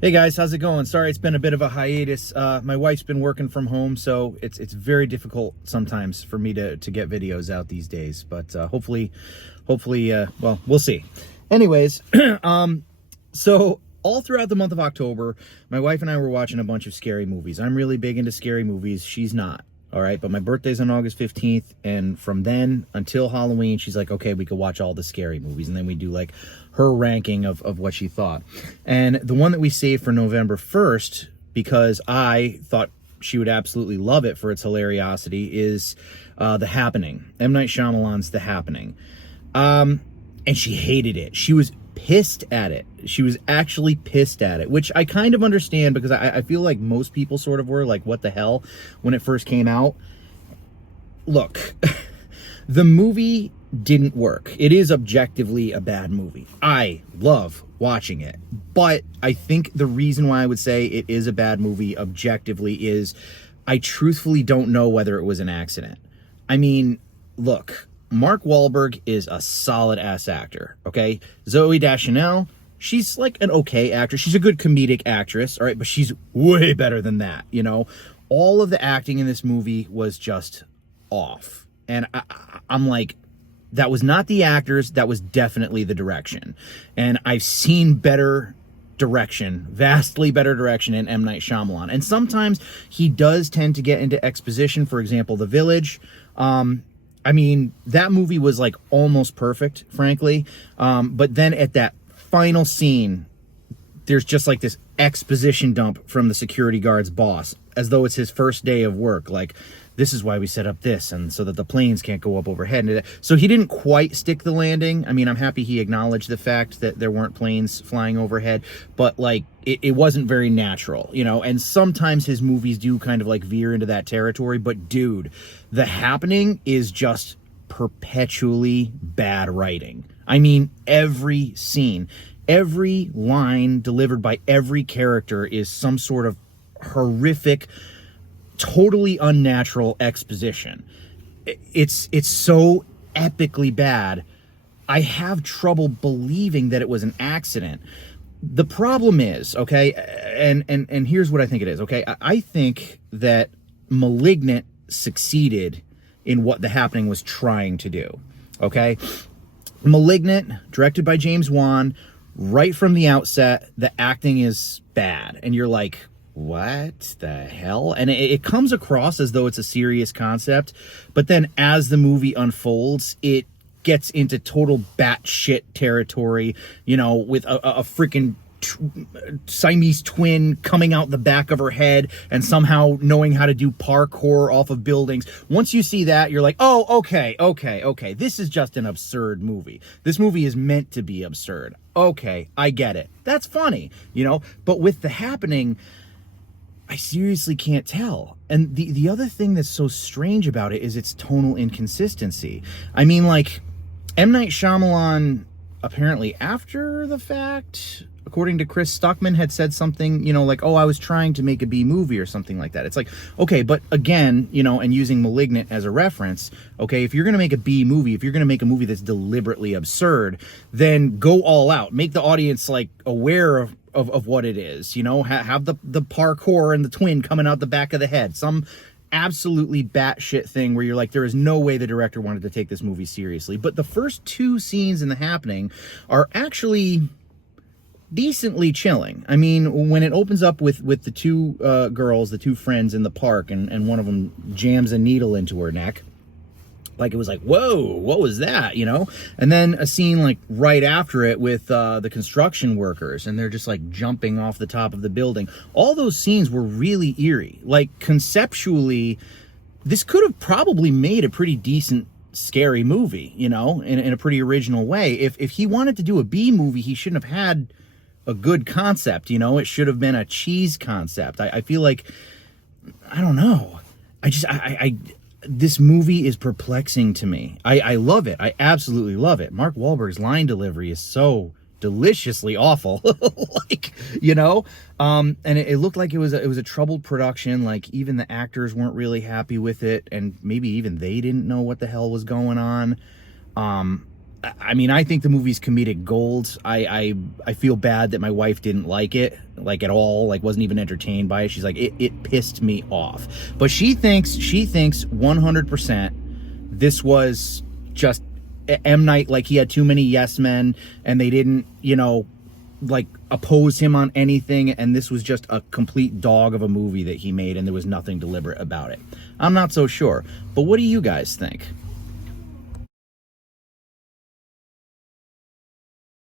Hey guys, how's it going? Sorry, it's been a bit of a hiatus. My wife's been working from home, so it's very difficult sometimes for me to get videos out these days. But hopefully, well, we'll see. Anyways, so all throughout the month of October, my wife and I were watching a bunch of scary movies. I'm really big into scary movies. She's not. All right, but my birthday's on August 15th, and from then until Halloween, she's like, okay, we could watch all the scary movies, and then we do like her ranking of what she thought. And the one that we saved for November 1st, because I thought she would absolutely love it for its hilariosity, is The Happening. M. Night Shyamalan's The Happening. And she hated it. She was pissed at it. She was actually pissed at it, which I kind of understand, because I feel like most people sort of were like, what the hell, when it first came out. Look, the movie didn't work. It is objectively a bad movie. I love watching it, but I think the reason why I would say it is a bad movie objectively is I truthfully don't know whether it was an accident. I mean, look, Mark Wahlberg is a solid-ass actor, okay? Zooey Deschanel, she's like an okay actress. She's a good comedic actress, all right? But she's way better than that, you know? All of the acting in this movie was just off. And I'm like, that was not the actors, that was definitely the direction. And I've seen better direction, vastly better direction in M. Night Shyamalan. And sometimes he does tend to get into exposition. For example, The Village. I mean, that movie was like almost perfect, frankly. But then at that final scene, there's just like this exposition dump from the security guard's boss, as though it's his first day of work. Like, this is why we set up this, and so that the planes can't go up overhead. And so he didn't quite stick the landing. I mean, I'm happy he acknowledged the fact that there weren't planes flying overhead, but like, it wasn't very natural, you know? And sometimes his movies do kind of like veer into that territory, but dude, The Happening is just perpetually bad writing. I mean, every scene, every line delivered by every character is some sort of horrific, totally unnatural exposition. It's so epically bad. I have trouble believing that it was an accident. The problem is, okay, and here's what I think it is, okay? I think that Malignant succeeded in what The Happening was trying to do, okay? Malignant, directed by James Wan, right from the outset, the acting is bad. And you're like, what the hell? And it comes across as though it's a serious concept, but then as the movie unfolds, it gets into total batshit territory, you know, with a freaking Siamese twin coming out the back of her head and somehow knowing how to do parkour off of buildings. Once you see that, you're like, oh, okay. This is just an absurd movie. This movie is meant to be absurd. Okay, I get it. That's funny, you know? But with The Happening, I seriously can't tell. And the other thing that's so strange about it is its tonal inconsistency. I mean, like, M. Night Shyamalan, apparently after the fact, according to Chris Stuckman, had said something, you know, like, oh, I was trying to make a B movie or something like that. It's like, okay, but again, you know, and using Malignant as a reference, okay, if you're going to make a B movie, if you're going to make a movie that's deliberately absurd, then go all out. Make the audience, like, aware of what it is, you know, have the parkour and the twin coming out the back of the head. Some absolutely batshit thing where you're like, there is no way the director wanted to take this movie seriously. But the first two scenes in The Happening are actually decently chilling. I mean, when it opens up with the two girls, the two friends in the park, and one of them jams a needle into her neck, like, it was like, whoa, what was that, you know? And then a scene like right after it with the construction workers, and they're just like jumping off the top of the building. All those scenes were really eerie. Like, conceptually, this could have probably made a pretty decent scary movie, you know, in a pretty original way. If he wanted to do a B movie, he shouldn't have had a good concept, you know? It should have been a cheese concept. I feel like, I don't know. This movie is perplexing to me. I love it. I absolutely love it. Mark Wahlberg's line delivery is so deliciously awful. Like, you know, and it looked like it was a troubled production. Like, even the actors weren't really happy with it, and maybe even they didn't know what the hell was going on. I mean, I think the movie's comedic gold. I feel bad that my wife didn't like it, like at all, like wasn't even entertained by it. She's like, it pissed me off. But she thinks 100% this was just M. Night, like he had too many yes men and they didn't, you know, like oppose him on anything, and this was just a complete dog of a movie that he made and there was nothing deliberate about it. I'm not so sure. But what do you guys think?